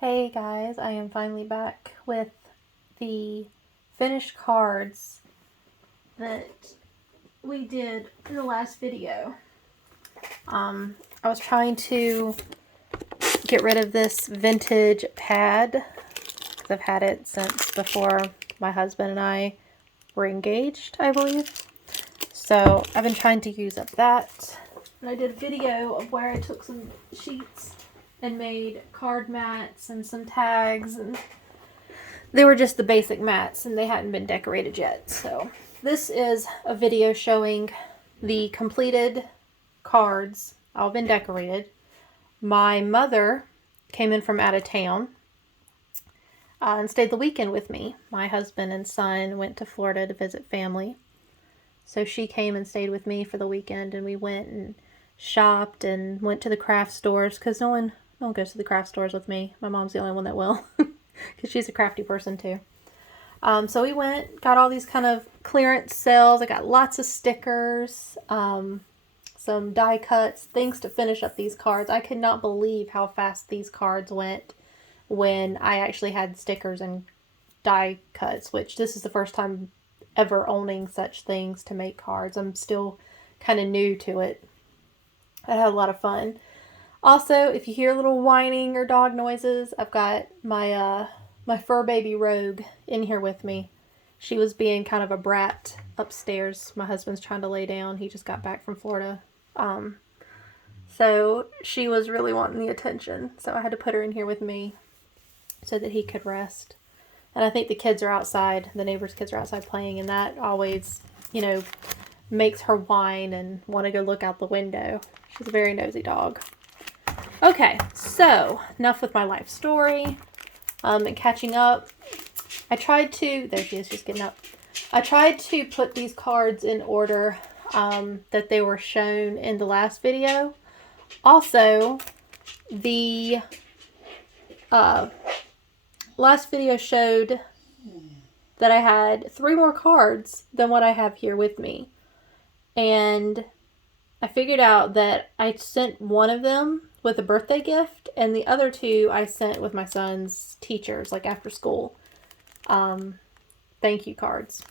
Hey guys, I am finally back with the finished cards that we did in the last video. I was trying to get rid of this vintage pad because I've had it since before my husband and I were engaged, I believe. So I've been trying to use up that. And I did a video of where I took some sheets and made card mats and some tags, and they were just the basic mats and they hadn't been decorated yet. So this is a video showing the completed cards, all been decorated. My mother came in from out of town and stayed the weekend with me. My husband and son went to Florida to visit family. So she came and stayed with me for the weekend, and we went and shopped and went to the craft stores because no one goes to the craft stores with me. My mom's the only one that will because she's a crafty person too. So we went, got all these kind of clearance sales. I got lots of stickers, some die cuts, things to finish up these cards. I could not believe how fast these cards went when I actually had stickers and die cuts, which this is the first time ever owning such things to make cards. I'm still kind of new to it. I had a lot of fun. Also, if you hear little whining or dog noises, I've got my my fur baby Rogue in here with me. She was being kind of a brat upstairs. My husband's trying to lay down. He just got back from Florida. So she was really wanting the attention. So I had to put her in here with me so that he could rest. And I think the kids are outside. The neighbors' kids are outside playing, and that always, makes her whine and want to go look out the window. She's a very nosy dog. Okay, so enough with my life story. And catching up. I tried to, there she is, just getting up. I tried to put these cards in order that they were shown in the last video. Also, the last video showed that I had 3 more cards than what I have here with me. And I figured out that I sent one of them with a birthday gift, and the other 2 I sent with my son's teachers, like after school. Thank you cards.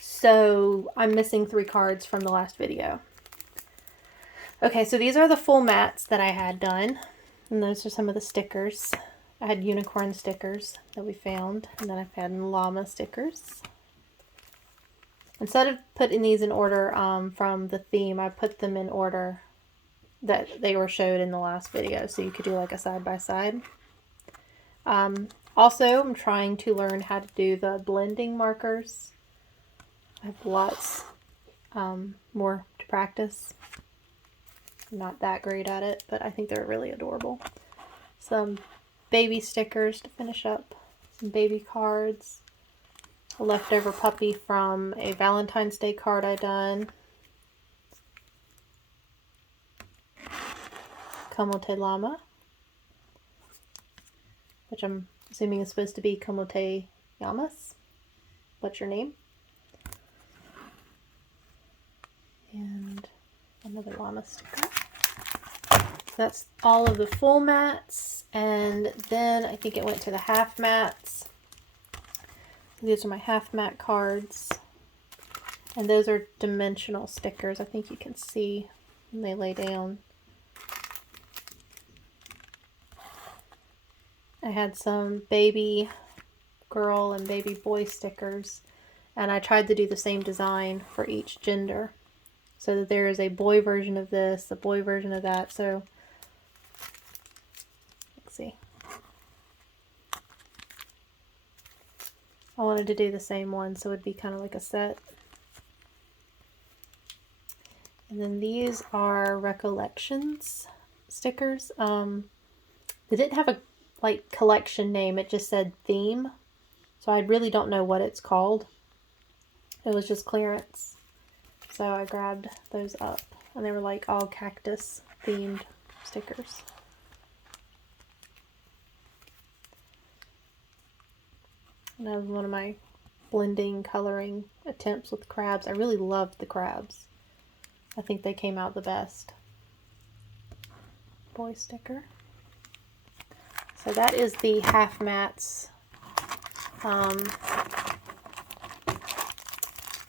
So I'm missing 3 cards from the last video. Okay, so these are the full mats that I had done, and those are some of the stickers. I had unicorn stickers that we found, and then I've had llama stickers. Instead of putting these in order from the theme, I put them in order that they were showed in the last video, so you could do like a side-by-side. Also, I'm trying to learn how to do the blending markers. I have lots more to practice. I'm not that great at it, but I think they're really adorable. Some baby stickers to finish up, some baby cards, a leftover puppy from a Valentine's Day card I done, Komote llama, which I'm assuming is supposed to be Komote Yamas. What's your name? And another llama sticker. So that's all of the full mats, and then I think it went to the half mats. These are my half mat cards, and those are dimensional stickers. I think you can see when they lay down. I had some baby girl and baby boy stickers, and I tried to do the same design for each gender, so that there is a boy version of this, a boy version of that. So let's see. I wanted to do the same one, so it'd be kind of like a set. And then these are Recollections stickers. They didn't have a collection name, it just said theme. So I really don't know what it's called. It was just clearance. So I grabbed those up, and they were like all cactus themed stickers. And that was one of my blending coloring attempts with crabs. I really loved the crabs. I think they came out the best. Boy sticker. So that is the half mats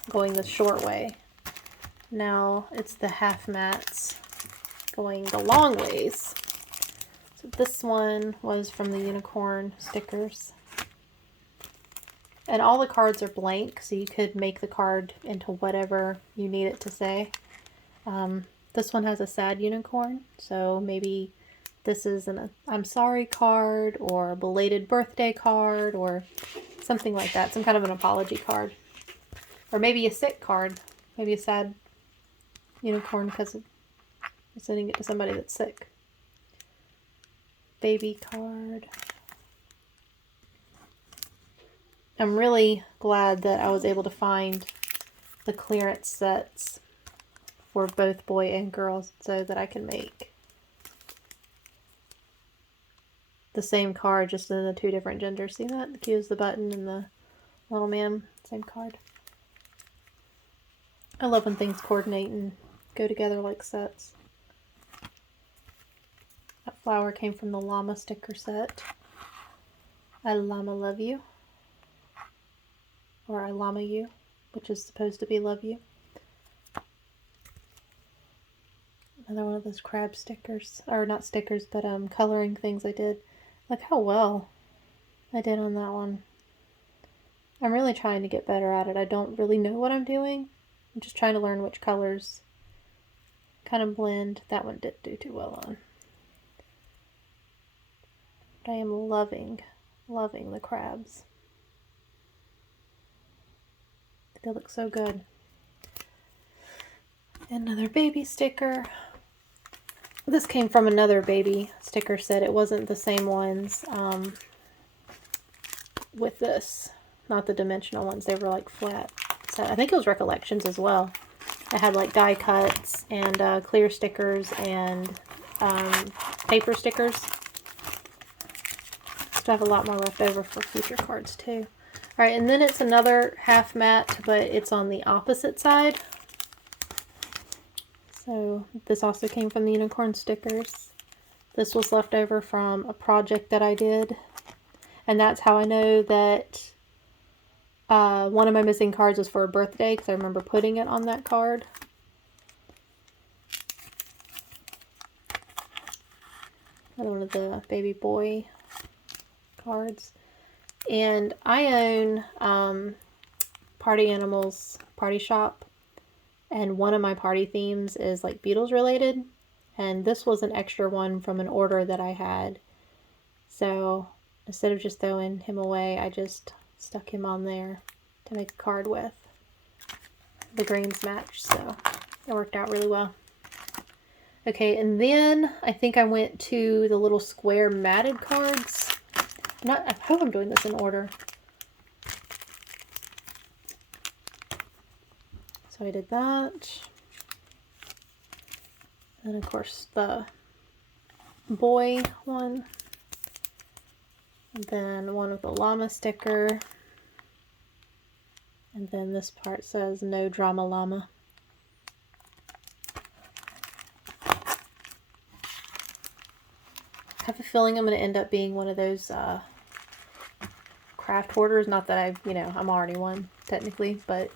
going the short way. Now it's the half mats going the long ways. So this one was from the unicorn stickers. And all the cards are blank, so you could make the card into whatever you need it to say. This one has a sad unicorn, so maybe this is an I'm sorry card, or a belated birthday card, or something like that. Some kind of an apology card. Or maybe a sick card. Maybe a sad unicorn because I'm sending it to somebody that's sick. Baby card. I'm really glad that I was able to find the clearance sets for both boy and girl so that I can make the same card just in the two different genders. See that? The Q is the button and the little man, same card. I love when things coordinate and go together like sets. That flower came from the llama sticker set. I llama love you. Or I llama you, which is supposed to be love you. Another one of those crab stickers. Or not stickers, but coloring things I did. Look how well I did on that one. I'm really trying to get better at it. I don't really know what I'm doing. I'm just trying to learn which colors kind of blend. That one didn't do too well on. But I am loving the crabs. They look so good. Another baby sticker. This came from another baby sticker set. It wasn't the same ones with this. Not the dimensional ones. They were like flat. So I think it was Recollections as well. I had like die cuts and clear stickers and paper stickers. Still have a lot more left over for future cards too. Alright, and then it's another half mat, but it's on the opposite side. So this also came from the unicorn stickers. This was left over from a project that I did. And that's how I know that one of my missing cards was for a birthday, because I remember putting it on that card. Another one of the baby boy cards. And I own Party Animals Party Shop, and one of my party themes is like Beatles related, and this was an extra one from an order that I had. So instead of just throwing him away, I just stuck him on there to make a card with. The greens matched, so it worked out really well. Okay, and then I think I went to the little square matted cards. I hope I'm doing this in order. So I did that. And of course the boy one. And then one with the llama sticker. And then this part says no drama llama. I have a feeling I'm going to end up being one of those craft hoarders. Not that I'm already one technically, but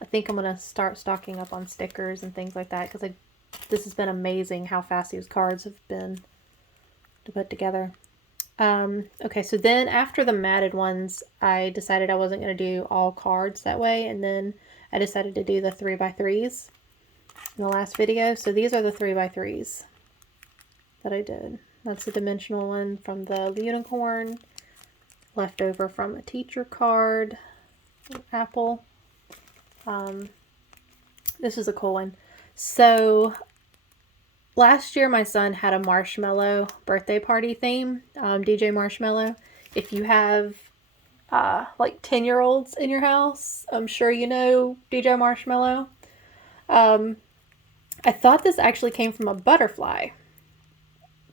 I think I'm going to start stocking up on stickers and things like that, because this has been amazing how fast these cards have been to put together. Okay, so then after the matted ones, I decided I wasn't going to do all cards that way, and then I decided to do the 3x3s in the last video. So these are the 3x3s that I did. That's the dimensional one from the unicorn, left over from a teacher card, apple. This is a cool one. So last year my son had a Marshmello birthday party theme, DJ Marshmello. If you have like 10-year-olds in your house, I'm sure you know DJ Marshmello. I thought this actually came from a butterfly,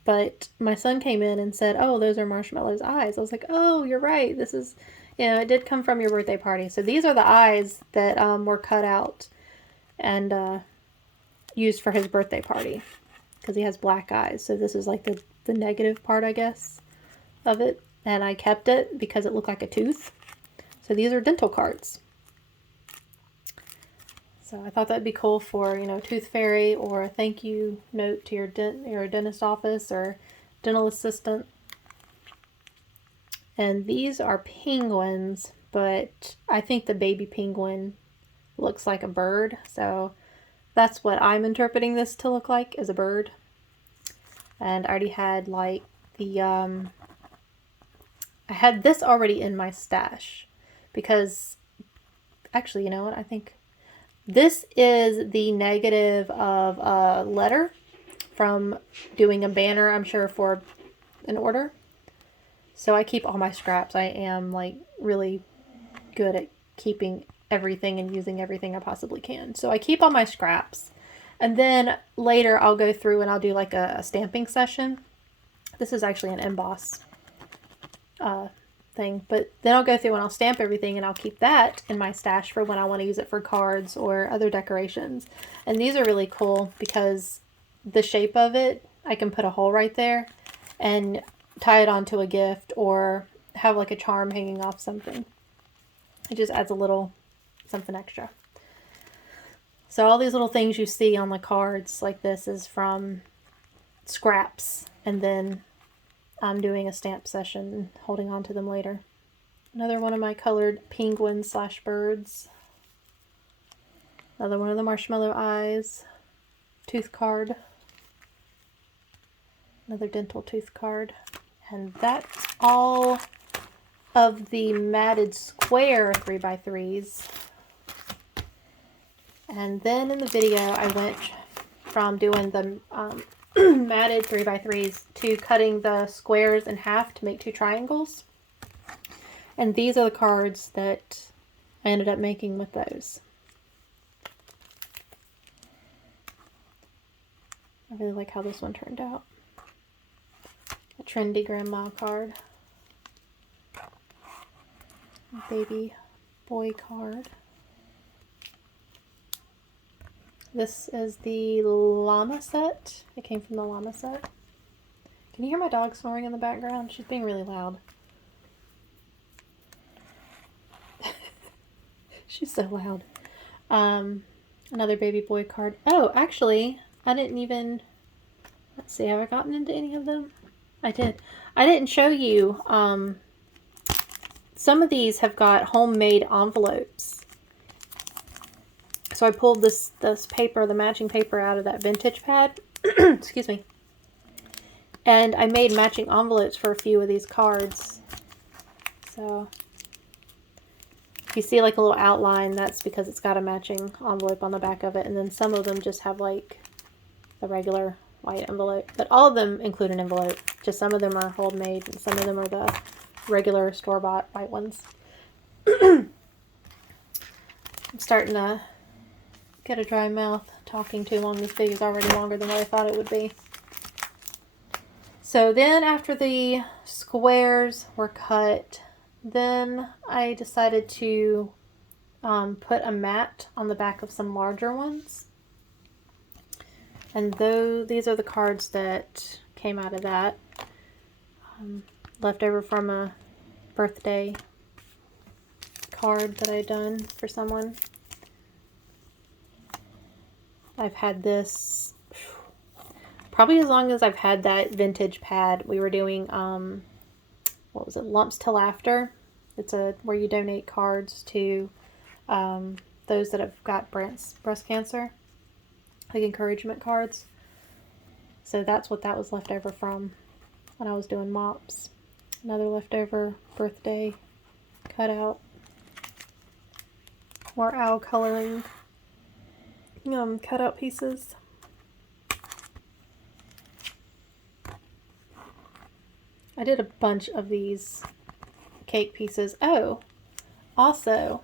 but my son came in and said, oh, those are Marshmello's eyes. I was like, oh, you're right. This is, it did come from your birthday party. So these are the eyes that were cut out and used for his birthday party, because he has black eyes. So this is like the negative part, I guess, of it, and I kept it because it looked like a tooth. So these are dental cards. So I thought that'd be cool for, you know, Tooth Fairy, or a thank you note to your dentist office or dental assistant. And these are penguins, but I think the baby penguin looks like a bird, so that's what I'm interpreting this to look like, is a bird. And I already had like the I had this already in my stash, because actually, you know what, I think this is the negative of a letter from doing a banner, I'm sure, for an order. So I keep all my scraps. I am like really good at keeping everything and using everything I possibly can. So I keep all my scraps. And then later I'll go through and I'll do like a stamping session. This is actually an emboss thing. But then I'll go through and I'll stamp everything, and I'll keep that in my stash for when I want to use it for cards or other decorations. And these are really cool because the shape of it, I can put a hole right there and tie it onto a gift or have like a charm hanging off something. It just adds a little something extra. So all these little things you see on the cards like this is from scraps, and then I'm doing a stamp session and holding on to them later. Another one of my colored penguins / birds. Another one of the marshmallow eyes. Tooth card. Another dental tooth card. And that's all of the matted square 3x3s. And then in the video I went from doing the matted 3x3s to cutting the squares in half to make 2 triangles. And these are the cards that I ended up making with those. I really like how this one turned out. A trendy grandma card. A baby boy card. This is the llama set. It came from the llama set. Can you hear my dog snoring in the background? She's being really loud. She's so loud. Another baby boy card. Oh, actually, I didn't even... Let's see, have I gotten into any of them? I did. I didn't show you. Some of these have got homemade envelopes. So I pulled this paper, the matching paper, out of that vintage pad. Excuse me. And I made matching envelopes for a few of these cards. So if you see like a little outline, that's because it's got a matching envelope on the back of it. And then some of them just have like the regular white envelope. But all of them include an envelope. Just some of them are homemade and some of them are the regular store-bought white ones. I'm starting to get a dry mouth talking too long. This video is already longer than what I thought it would be. So then after the squares were cut, then I decided to put a mat on the back of some larger ones. And these are the cards that came out of that. Left over from a birthday card that I had done for someone. I've had this probably as long as I've had that vintage pad. We were doing, what was it, Lumps to Laughter. It's where you donate cards to those that have got breast cancer, like encouragement cards. So that's what that was left over from when I was doing mops. Another leftover birthday cutout. More owl coloring cutout pieces. I did a bunch of these cake pieces. Oh, also,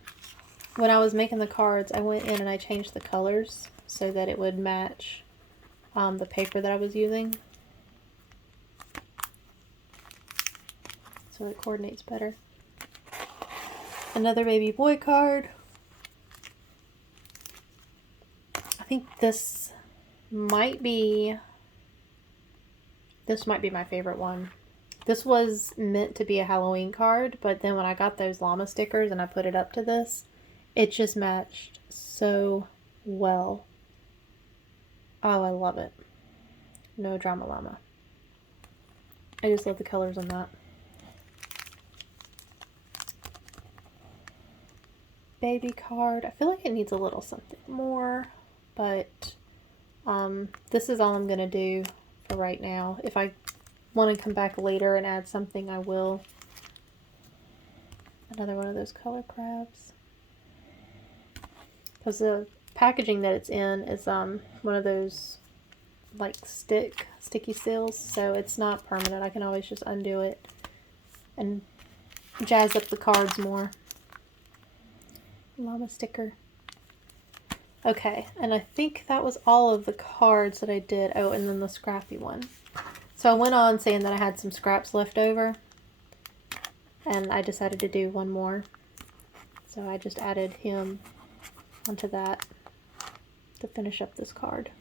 when I was making the cards, I went in and I changed the colors so that it would match the paper that I was using. So it coordinates better. Another baby boy card. I think this might be my favorite one. This was meant to be a Halloween card, but then when I got those llama stickers and I put it up to this, it just matched so well. Oh, I love it. No drama llama. I just love the colors on that. Baby card. I feel like it needs a little something more, but this is all I'm going to do for right now. If I want to come back later and add something, I will. Another one of those color crabs. Because the packaging that it's in is one of those like sticky seals, so it's not permanent. I can always just undo it and jazz up the cards more. Llama sticker. Okay, and I think that was all of the cards that I did. Oh, and then the scrappy one. So I went on saying that I had some scraps left over, and I decided to do one more. So I just added him onto that to finish up this card.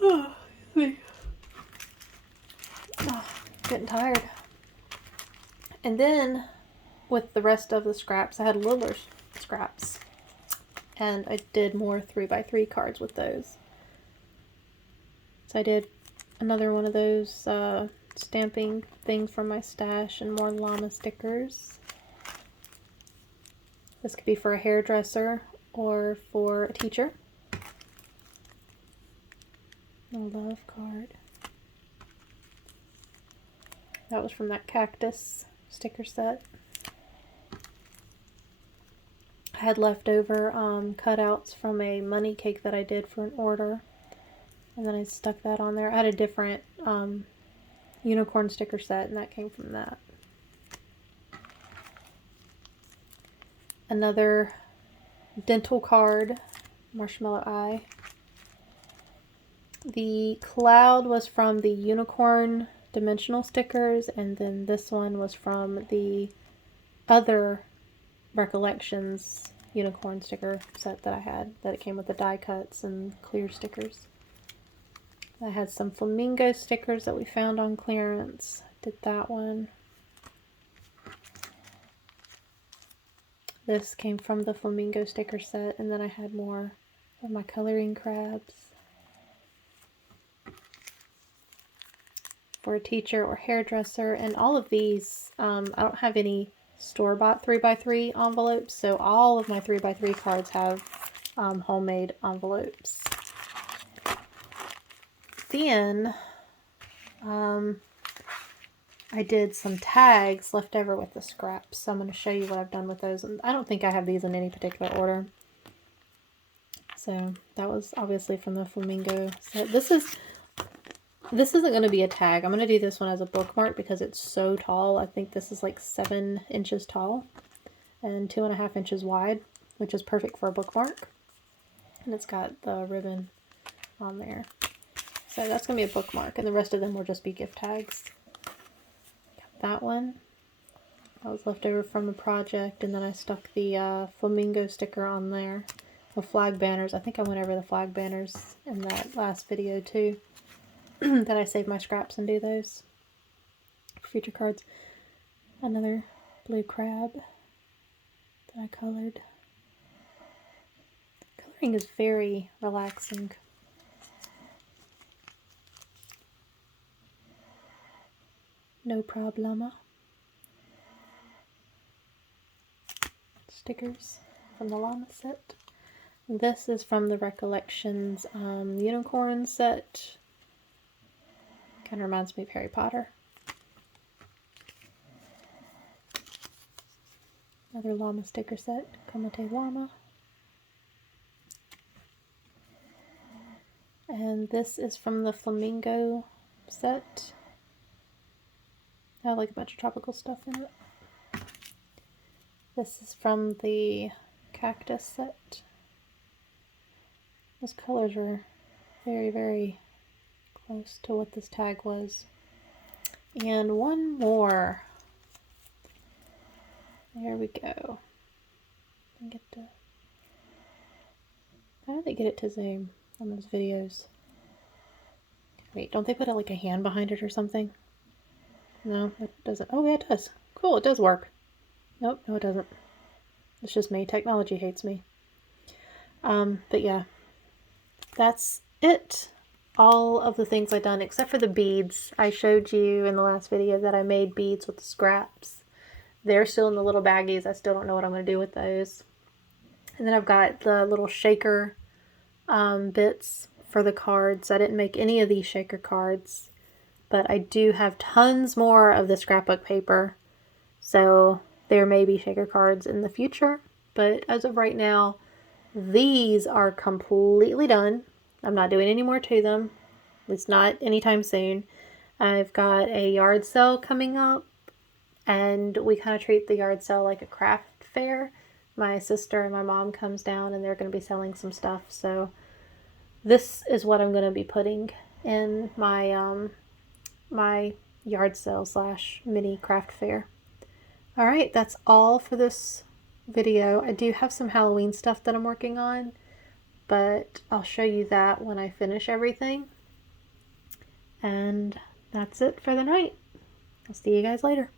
Oh, getting tired. And then with the rest of the scraps, I had littler scraps, and I did more 3x3 cards with those. So I did another one of those stamping things from my stash and more llama stickers. This could be for a hairdresser or for a teacher. A love card. That was from that cactus sticker set. I had leftover cutouts from a money cake that I did for an order, and then I stuck that on there. I had a different unicorn sticker set, and that came from that. Another dental card, marshmallow eye. The cloud was from the unicorn dimensional stickers, and then this one was from the other Recollections unicorn sticker set that I had, that it came with the die cuts and clear stickers. I had some flamingo stickers that we found on clearance. Did that one. This came from the flamingo sticker set, and then I had more of my coloring crabs. For a teacher or hairdresser, and all of these, I don't have any store-bought 3x3 envelopes, so all of my 3x3 cards have homemade envelopes. Then I did some tags left over with the scraps, so I'm going to show you what I've done with those. And I don't think I have these in any particular order. So that was obviously from the flamingo set. This isn't going to be a tag. I'm going to do this one as a bookmark because it's so tall. I think this is like 7 inches tall and 2.5 inches wide, which is perfect for a bookmark. And it's got the ribbon on there. So that's going to be a bookmark, and the rest of them will just be gift tags. Got that one. That was left over from a project, and then I stuck the flamingo sticker on there. The flag banners. I think I went over the flag banners in that last video too. That I save my scraps and do those for future cards. Another blue crab that I colored. Coloring is very relaxing. No problema. Stickers from the llama set. This is from the Recollections unicorn set. Kind of reminds me of Harry Potter. Another llama sticker set, Komate Llama. And this is from the flamingo set. I have like a bunch of tropical stuff in it. This is from the cactus set. Those colors are very, very close to what this tag was. And one more. There we go. How do they get it to zoom on those videos? Wait, don't they put like a hand behind it or something? No, it doesn't. Oh, yeah, it does. Cool, it does work. Nope, no, it doesn't. It's just me. Technology hates me. But yeah, that's it. All of the things I've done, except for the beads. I showed you in the last video that I made beads with the scraps. They're still in the little baggies. I still don't know what I'm going to do with those. And then I've got the little shaker bits for the cards. I didn't make any of these shaker cards, but I do have tons more of the scrapbook paper. So there may be shaker cards in the future. But as of right now, these are completely done. I'm not doing any more to them. It's not anytime soon. I've got a yard sale coming up, and we kind of treat the yard sale like a craft fair. My sister and my mom comes down, and they're going to be selling some stuff. So this is what I'm going to be putting in my my yard sale / mini craft fair. All right, that's all for this video. I do have some Halloween stuff that I'm working on, but I'll show you that when I finish everything. And that's it for the night. I'll see you guys later.